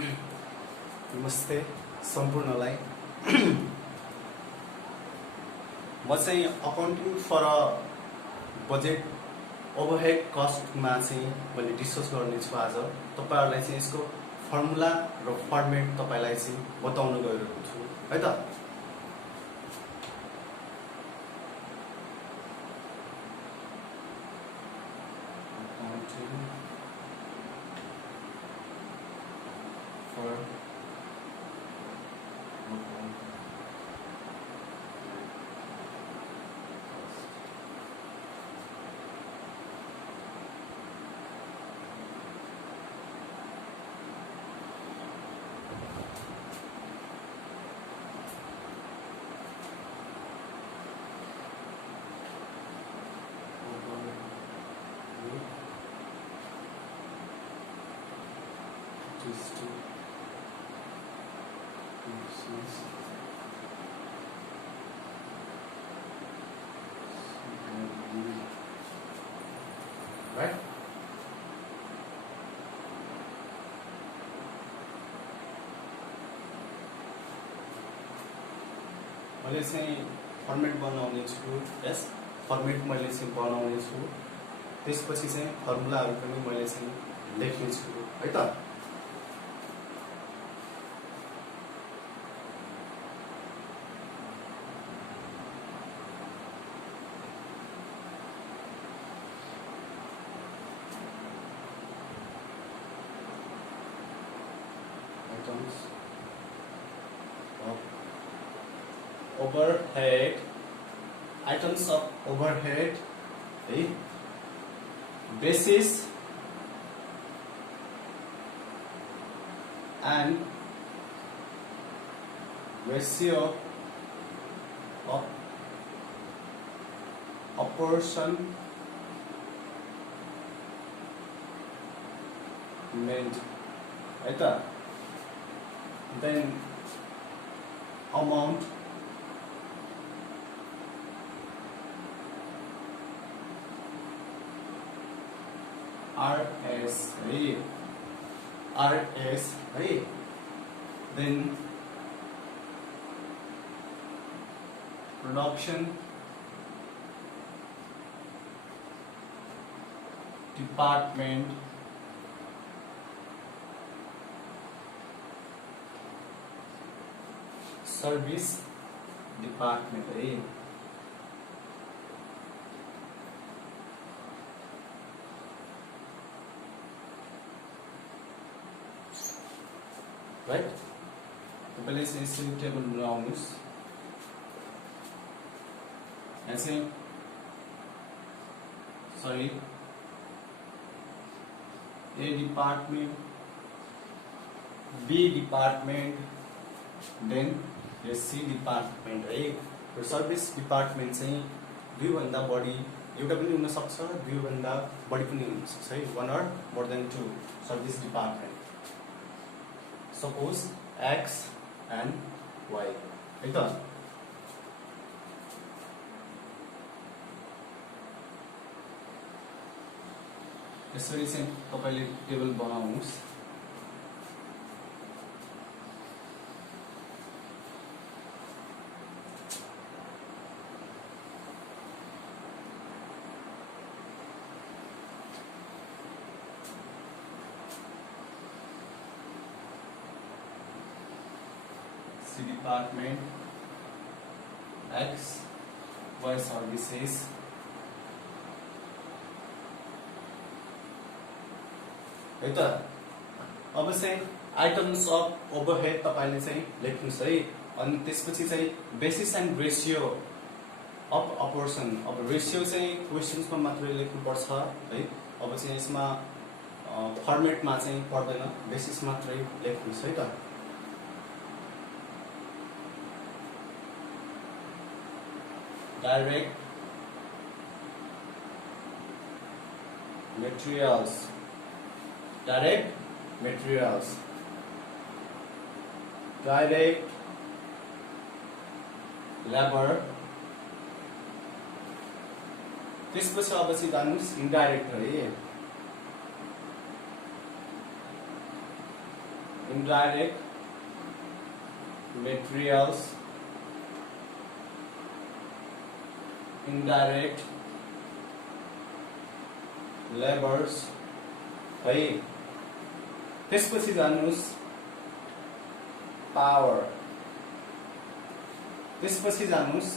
नमस्ते सम्पूर्णलाई। म चाहिँ accounting for a budget overhead कस्टमा चाहिँ मैले डिस्कस गर्नेछु आज। तपाईहरुलाई चाहिँ यसको फर्मुला र फर्मेट तपाईलाई चाहिँ बताउन गइरहेको छु है त। Right? मैले चाहिँ फर्मेट बनाउने छु। यस फर्मेट मैले चाहिँ बनाउने छु। त्यसपछि चाहिँ फर्मुलाहरु पनि मैले चाहिँ लेख्ने छु है त। Items of overhead, basis and ratio of apportionment, right? Then amount RS, right? Then production department, service department, right? तपाईँले चाहिँ यसरी टेबल बनाउनुस्। यहाँ चाहिँ sorry A department, B department, then C department, है। र सर्भिस डिपार्टमेन्ट चाहिँ दुई भन्दा बढी एउटा पनि हुन सक्छ, दुई भन्दा बढी पनि हुन सक्छ है। one or more than two service department. Suppose X and Y, है त। यसरी चाहिँ तपाईले table बनाउनुस्। Department X, Y services, है त। अब चाहिँ आइटम्स अफ ओभरहेड तपाईले चाहिँ लेख्नुस् है। अनि त्यसपछि चाहिँ बेसिस एन्ड रेशियो अफ अपोर्सन। अब रेशियो चाहिँ क्वेशन्समा मात्रै लेख्नु पर्छ है। अब चाहिँ यसमा फर्मेटमा चाहिँ पर्दैन, बेसिस मात्रै लेख्नुस् है त। Direct materials, direct labor। त्यसपछि अब चाहिँ जानुस् इन्डाइरेक्ट है। indirect materials, indirect labors है। त्यसपछि जानुस् पावर, त्यसपछि जानुस्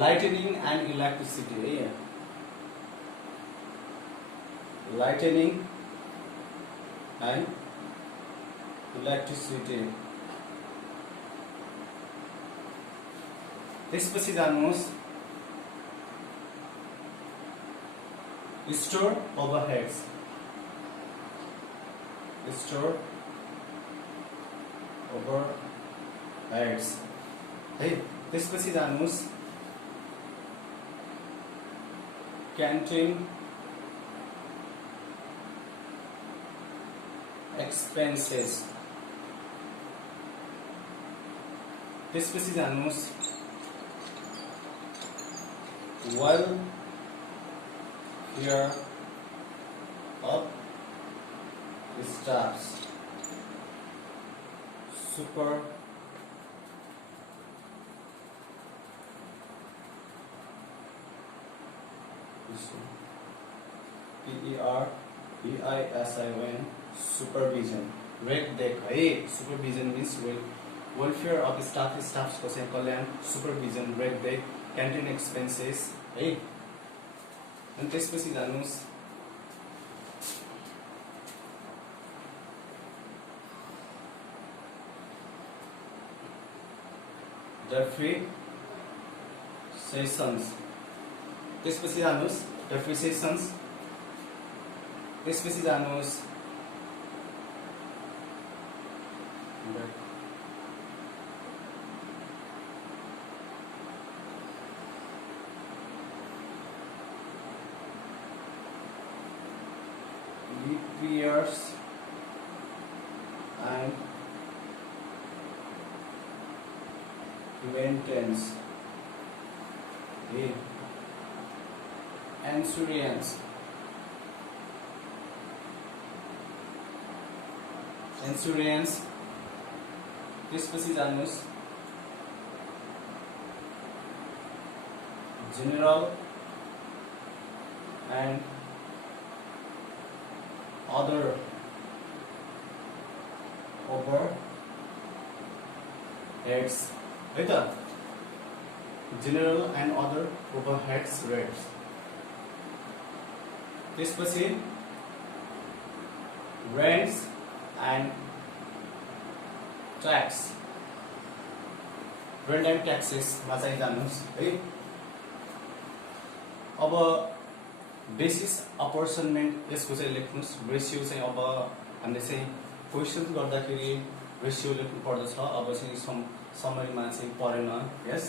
लाइटनिङ एन्ड इलेक्ट्रिसिटी है। Lightning and electricity. त्यसपछि जानुस् स्टोर ओभरहेड्स, स्टोर ओभरहेड्स है। त्यसपछि जानुस् क्यान्टिन एक्सपेन्सेस। त्यसपछि जानुस् welfare of staffs, super PERVISION supervision। Red देख है। Supervision means welfare of staff, staff को चाहिँ कल्याण, सुपरभिजन रेड देख, क्यान्टिन एक्सपेन्सेस है। अनि त्यसपछि जानुस् डेप्रिसिएसन्स। त्यसपछि जानुस् डेप्रिसिएसन्स। त्यसपछि जानुस् repairs and maintenance, insurance, insurance। त्यसपछि जानुस् general and other overheads है त। general and other overheads rates। त्यसपछि rents and tax, rent and taxes मा चाहिँ जानुस् है। अब बेसिस अपर्सनमेन्ट यसको चाहिँ लेख्नुस्। रेसियो चाहिँ अब हामीले चाहिँ क्वेसन गर्दाखेरि रेसियो लेख्नु पर्दछ। अब चाहिँ समयमा चाहिँ परेन। यस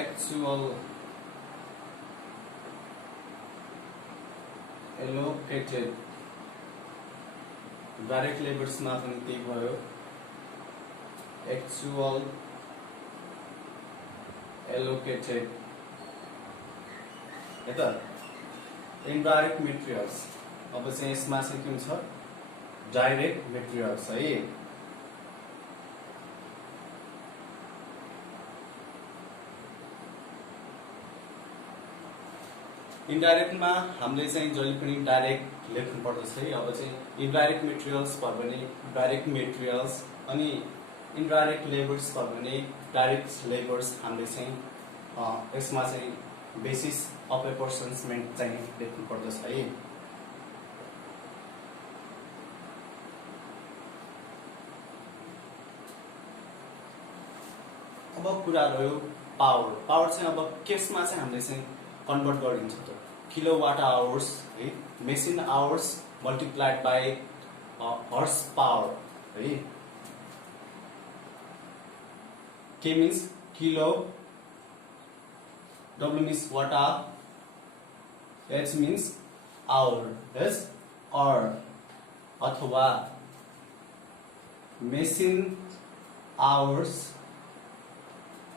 एक्चुअल एलोकेटेड, डाइरेक्ट लेबर्समा पनि त्यही भयो। एक्चुअल एलोकेटेड है त। इनडाइरेक्ट मेटेरियल्स, अब चाहिँ यसमा चाहिँ के हुन्छ डाइरेक्ट मेटेरियल्स है। इनडाइरेक्टमा हामीले चाहिँ जहिले पनि डाइरेक्ट लेख्नु पर्दछ है। अब चाहिँ इनडाइरेक्ट मेटेरियल्स भयो भने डाइरेक्ट मेटेरियल्स, अनि इनडाइरेक्ट लेबर्स भयो भने डाइरेक्ट लेबर्स हामीले चाहिँ यसमा चाहिँ बेसिस अफ एपर्सनमेन्ट चाहिँ लेख्नु पर्दछ है। अब कुरा रह्यो पावर। पावर चाहिँ अब केसमा चाहिँ हामीले चाहिँ कन्भर्ट गरिन्छ त किलोवाट आवर्स है। Machine hours multiplied by horse power है। के means kilo, W means watt, H means hour, yes, or अथवा machine hours,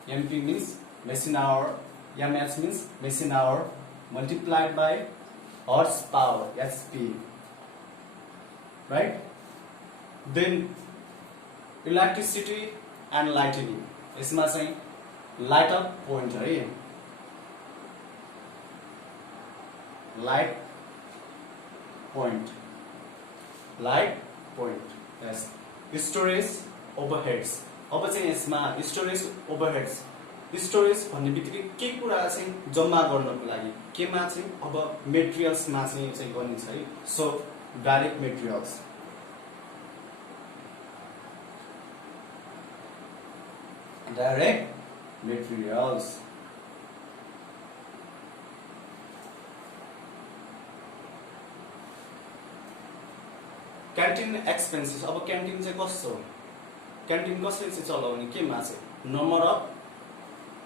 MP means machine hour, MS means machine hour multiplied by horsepower HP, right? Then electricity and lightning, यसमा चाहिँ light up point है, light point, yes. Storage overheads, अब चाहिँ यसमा storage overheads, storage भन्ने बित्तिकै के कुरा चाहिँ जम्मा गर्नको लागि केमा चाहिँ अब मेटेरियल्समा चाहिँ गरिन्छ है. So direct materials, canteen expenses. अब क्यान्टिन चाहिँ कस्तो हो, क्यान्टिन कसरी चाहिँ चलाउने, केमा चाहिँ number of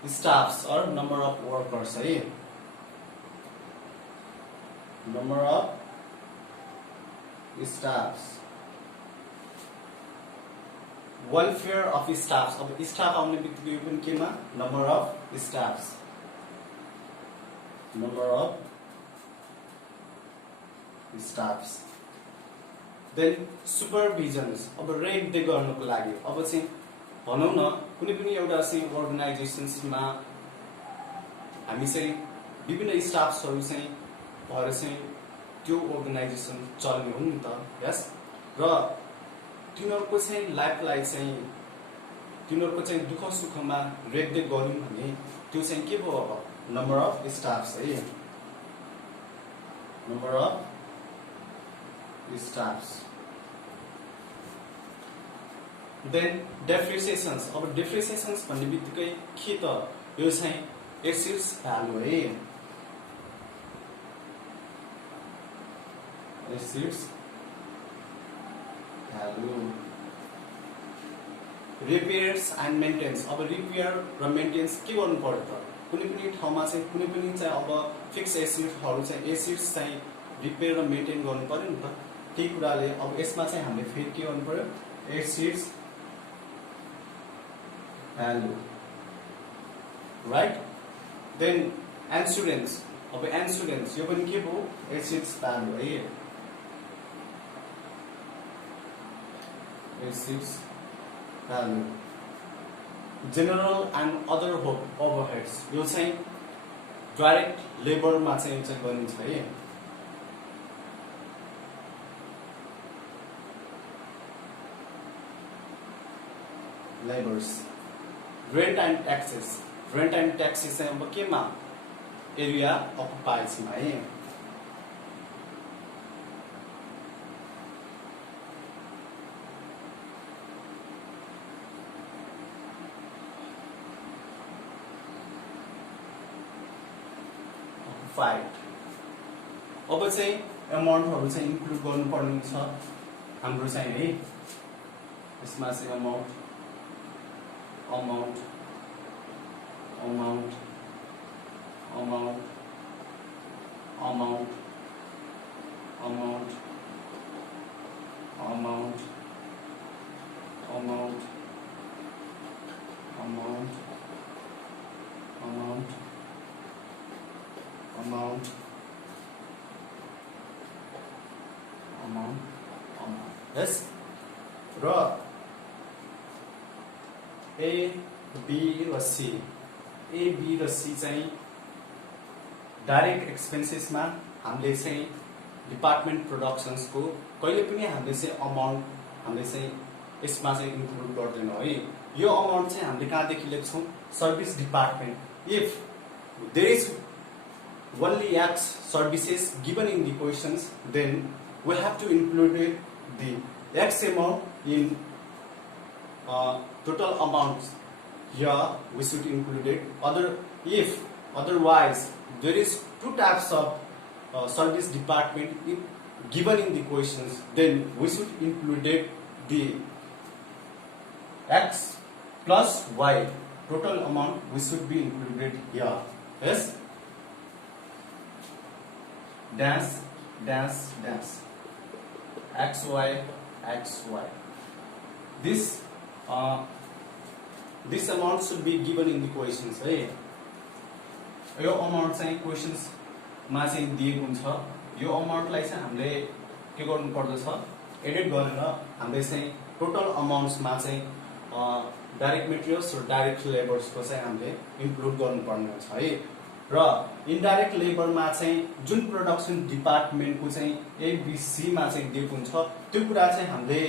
staffs or number of workers है, number of staffs, welfare of staffs. अब staff आउने बित्तिकै यो पनि केमा, number of staffs, number of staffs. Then supervisions, अब रेट दे गर्नको लागि, अब चाहिँ भनौं न कुनै पनि एउटा चाहिँ अर्गनाइजेसन्समा हामी चाहिँ विभिन्न स्टाफ्सहरु चाहिँ भएर चाहिँ त्यो अर्गनाइजेसन चल्ने हो नि त. यस, र तिनीहरुको चाहिँ लाइफलाई चाहिँ तिनीहरुको चाहिँ दुःख सुखमा रेखदेख गर्नु भने त्यो चाहिँ के भयो, अब नम्बर अफ स्टाफ्स है, नम्बर अफ स्टाफ्स. देन डेप्रिसिएसन्स. अब डेप्रिसिएसन्स भन्ने बित्तिकै के त, यो चाहिँ एसेट्स भ्यालु है, assets value. Repairs and maintenance. अब रिपेयर र मेन्टेनेन्स के गर्नु पर्यो त, कुनै पनि ठाउँमा चाहिँ कुनै पनि चाहिँ अब फिक्स एसेट्सहरु चाहिँ एसेट्स चाहिँ रिपेयर र मेन्टेन गर्नु पर्यो नि त. त्यही कुराले अब यसमा चाहिँ हामीले फेरि के गर्नु पर्यो, assets value, right? Then insurance. अब insurance यो पनि के भयो, assets value है, assets value. General and other overheads, यो चाहिँ डाइरेक्ट लेबरमा चाहिँ गरिन्छ है. Labours. Rent and taxes. Rent and taxes चाहिँ अब केमा, एरिया अकुपाइजमा है. अकुपाइड. अब चाहिँ अमाउन्टहरु चाहिँ इन्क्लुड गर्नुपर्ने छ हाम्रो चाहिँ है. यसमा चाहिँ amount, amount, amount, amount, amount, amount, amount, amount, amount, amount, amount, amount, amount. Yes. Ra A, B र C. A, B र C चाहिँ डाइरेक्ट एक्सपेन्सेसमा हामीले चाहिँ डिपार्टमेन्ट प्रोडक्सन्सको कहिले पनि हामीले चाहिँ अमाउन्ट हामीले चाहिँ यसमा चाहिँ इन्क्लुड गर्दैनौँ है. यो अमाउन्ट चाहिँ हामीले कहाँदेखि लेख्छौँ, service department. If there is only X services given in the questions, then we have to include the X amount in total amounts. Here we should include it. If otherwise there is two types of service department given in the questions, then we should include the X plus Y total amount. We should be included here. Yes. Dash dash dash XY XY. This amount should be given in the questions. Hey, your amount saying questions मा चाहिँ दिएको हुन्छ यो अमाउन्टलाई चाहिँ हामीले के गर्नु पर्दछ एडिट गरेर हामीले चाहिँ टोटल अमाउन्ट्समा चाहिँ डाइरेक्ट मेटेरियल्स र डाइरेक्ट लेबर्सको चाहिँ हामीले इन्क्लुड गर्नुपर्ने हुन्छ है र इन्डाइरेक्ट लेबरमा चाहिँ जुन प्रोडक्सन डिपार्टमेन्टको चाहिँ एबिसीमा चाहिँ दिएको हुन्छ त्यो कुरा चाहिँ हामीले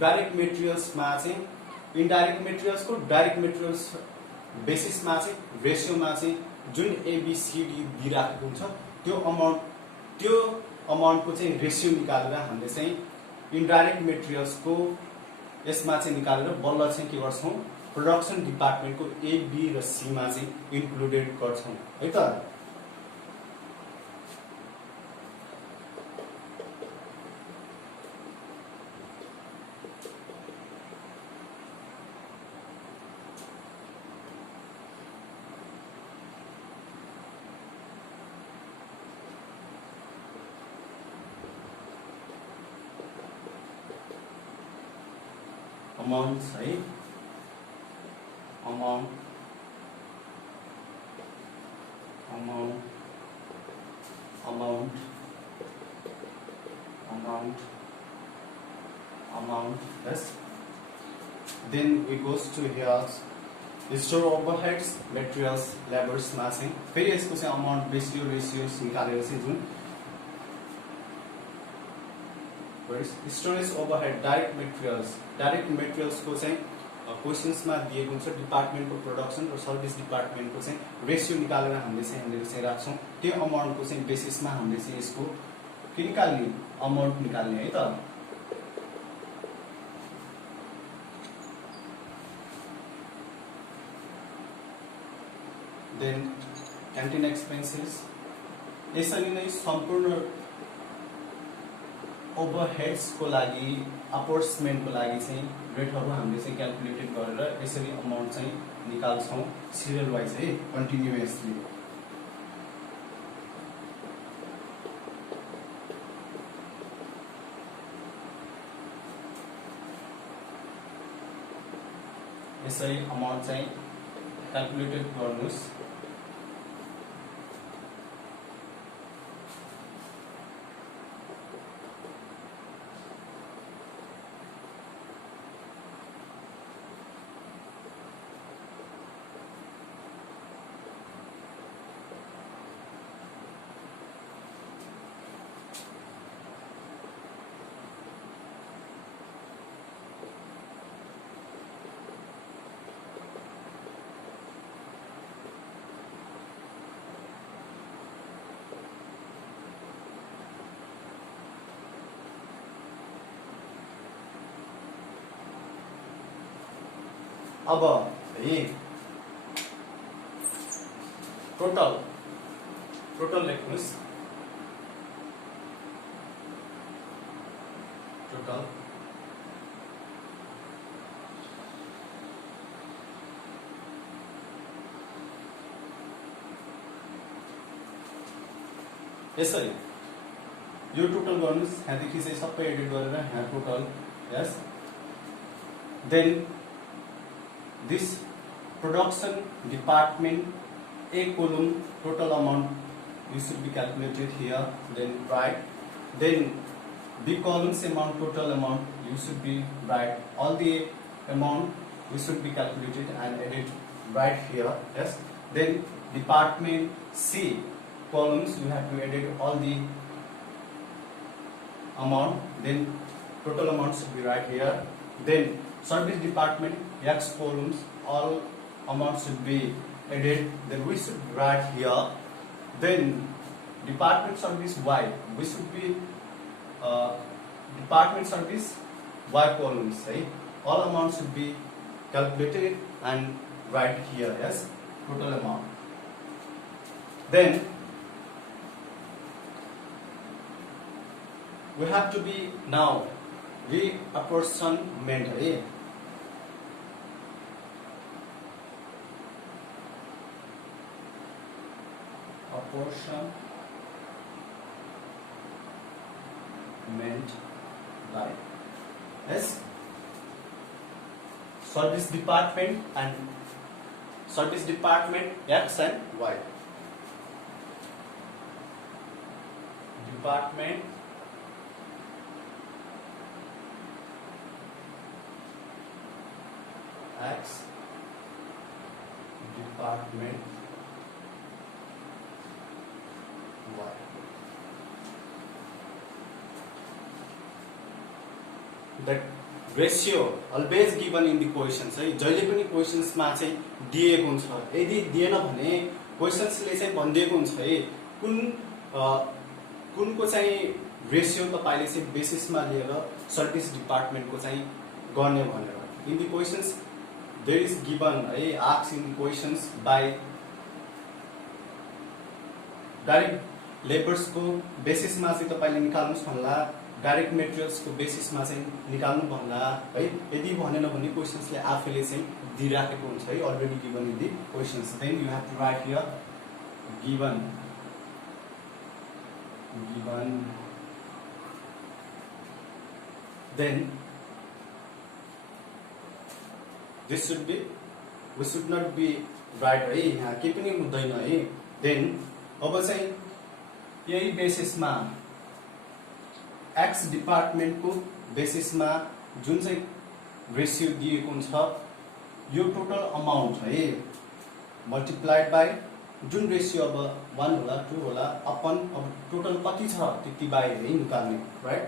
डाइरेक्ट मेटेरियल्समा चाहिँ इन्डाइरेक्ट मेटेरियल्सको डाइरेक्ट मेटेरियल्स बेसिसमा चाहिँ रेसियोमा चाहिँ जुन एबिसिडी दिइराखेको हुन्छ त्यो अमाउन्टको चाहिँ रेसियो निकालेर हामीले चाहिँ इन्डाइरेक्ट मेटेरियल्सको यसमा चाहिँ निकालेर बल्ल चाहिँ के गर्छौँ प्रोडक्सन डिपार्टमेन्टको ए बी र सीमा चाहिँ इन्क्लुडेड गर्छौँ है त अमाउन्ट्स है amount yes then we goes to here store overheads materials labors मा चाहिँ फेरि यसको चाहिँ अमाउन्ट रेसियोस निकालेर चाहिँ जुन स्टोरेज ओभरहेड डाइरेक्ट मेटेरियल्स को चाहिँ क्वेशन्समा दिएको हुन्छ डिपार्टमेन्टको प्रोडक्सन र सर्भिस डिपार्टमेन्टको चाहिँ रेसियो निकालेर हामीले चाहिँ राख्छौँ त्यो अमाउन्टको चाहिँ बेसिसमा हामीले चाहिँ यसको के निकाल्ने अमाउन्ट निकाल्ने है त देन क्यान्टिन एक्सपेन्सेस यसरी नै सम्पूर्ण ओभरहेड्सको लागि अपोर्समेन्टको लागि चाहिँ रेटहरू हामीले चाहिँ क्याल्कुलेटेड गरेर यसरी अमाउन्ट चाहिँ निकाल्छौँ सिरियल वाइज है कन्टिन्युअसली यसरी अमाउन्ट चाहिँ क्याल्कुलेटेड गर्नुस् अब है टोटल लेख्नुस् टोटल यसरी यो टोटल गर्नुस् यहाँदेखि चाहिँ सबै एडिट गरेर यहाँ टोटल यस then this production department A column total amount you should be calculated here then write then B columns amount total amount you should be write all the amount you should be calculated and edit right here yes then department C columns you have to edit all the amount then total amount should be right here then service department X columns all amounts should be added then we should write here then department service Y we should be department service Y columns right all amounts should be calculated and write here yes total amount then we have to be now reapportionment right apportionment by yes service department X and Y department X department Y. That ratio always given in the questions है। जहिले पनि क्वेशन्समा चाहिँ दिएको हुन्छ। यदि दिएन भने क्वेशन्सले चाहिँ भनिदिएको हुन्छ है कुनको चाहिँ रेसियो तपाईले चाहिँ बेसिसमा लिएर सर्भिस डिपार्टमेन्टको चाहिँ गर्ने भनेर। In the questions there is given है ask in the questions by direct लेबर्सको बेसिसमा चाहिँ तपाईले निकाल्नुस् भन्ला, डाइरेक्ट मेटेरियल्सको बेसिसमा चाहिँ निकाल्नु भन्ला है। यदि भनेन भने क्वेशन्सले आफैले चाहिँ दिइराखेको हुन्छ है already given in the questions. Then you have to write here given then this should be we should not be right है। यहाँ केही पनि हुँदैन है। देन अब चाहिँ यही बेसिसमा एक्स डिपार्टमेन्टको बेसिसमा जुन चाहिँ रेसियो दिएको हुन्छ यो टोटल अमाउन्ट है मल्टिप्लाइड बाई जुन रेसियो अब 1 होला 2 होला अपन अब टोटल कति छ त्यति बाई है निकाल्ने राइट।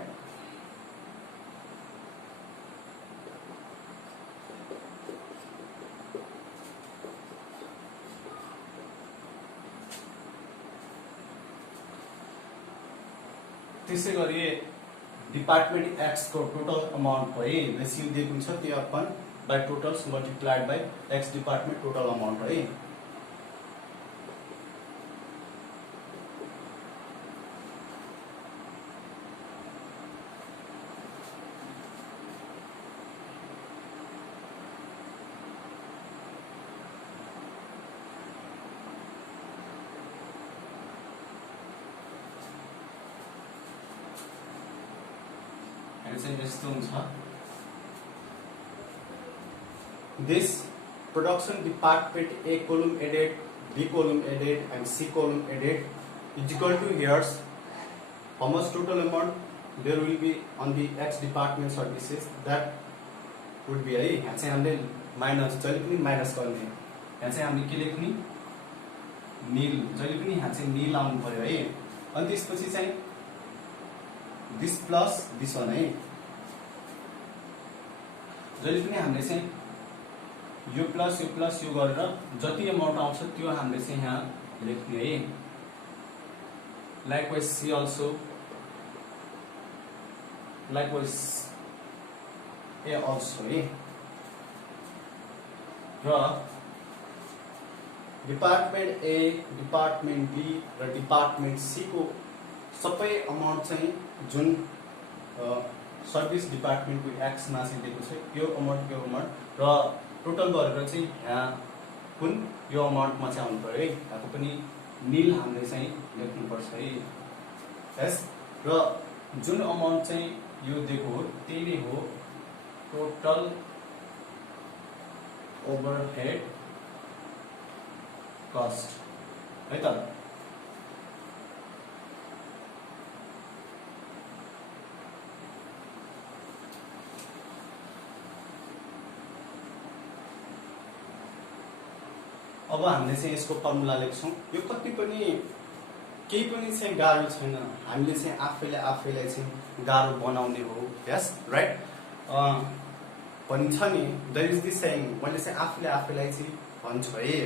त्यसै गरी डिपार्टमेन्ट एक्स को टोटल अमाउन्ट है रेसियो दिएको हुन्छ त्यो upon by totals multiplied by x department total amount है। This production department A column added, B column added and C column added is equal to here's how much total amount there will be on the X department services that would be है। यहाँ चाहिँ हामीले minus जहिले पनि minus गर्ने, यहाँ चाहिँ हामीले के लेख्ने नील जहिले पनि यहाँ चाहिँ नील आउनु पर्यो है। अनि त्यसपछि चाहिँ दिस प्लस दिस वन है जहिले पनि हामीले चाहिँ यो प्लस यो गरेर जति अमाउन्ट आउँछ त्यो हामीले चाहिँ यहाँ लेख्ने है। लाइकवाइज सी अल्सो लाइकवाइज ए अल्सो है। र डिपार्टमेन्ट ए डिपार्टमेन्ट बी र डिपार्टमेन्ट सी को सबै अमाउन्ट चाहिँ जुन सर्भिस डिपार्टमेन्टको एक्समा चाहिँ दिएको छ यो अमाउन्ट र टोटल गरेर चाहिँ यहाँ कुन यो अमाउन्टमा चाहिँ आउनु पर्यो है। यहाँको पनि नील हामीले चाहिँ लेख्नुपर्छ है यस। र जुन अमाउन्ट चाहिँ यो दिएको हो त्यही नै हो टोटल ओभरहेड कस्ट है त। अब हामीले चाहिँ यसको फर्मुला लेख्छौं। यो कति पनि केही पनि चाहिँ गाह्रो छैन, हामीले चाहिँ आफैलाई चाहिँ गाह्रो बनाउने हो। यस राइट भन्छ नि देयर इज दिस सेइङ, मैले चाहिँ आफैलाई चाहिँ भन्छु है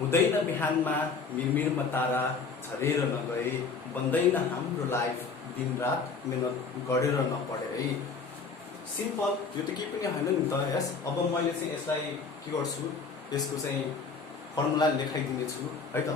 हुँदैन बिहानमा मिरमिरमा तारा झरेर नगए, बन्दैन हाम्रो लाइफ दिन रात मेहनत गरेर नपढे है। सिम्पल यो त केही पनि होइन नि त। यस अब मैले चाहिँ यसलाई के गर्छु यसको चाहिँ फर्मुला लेखाइदिने छु है त।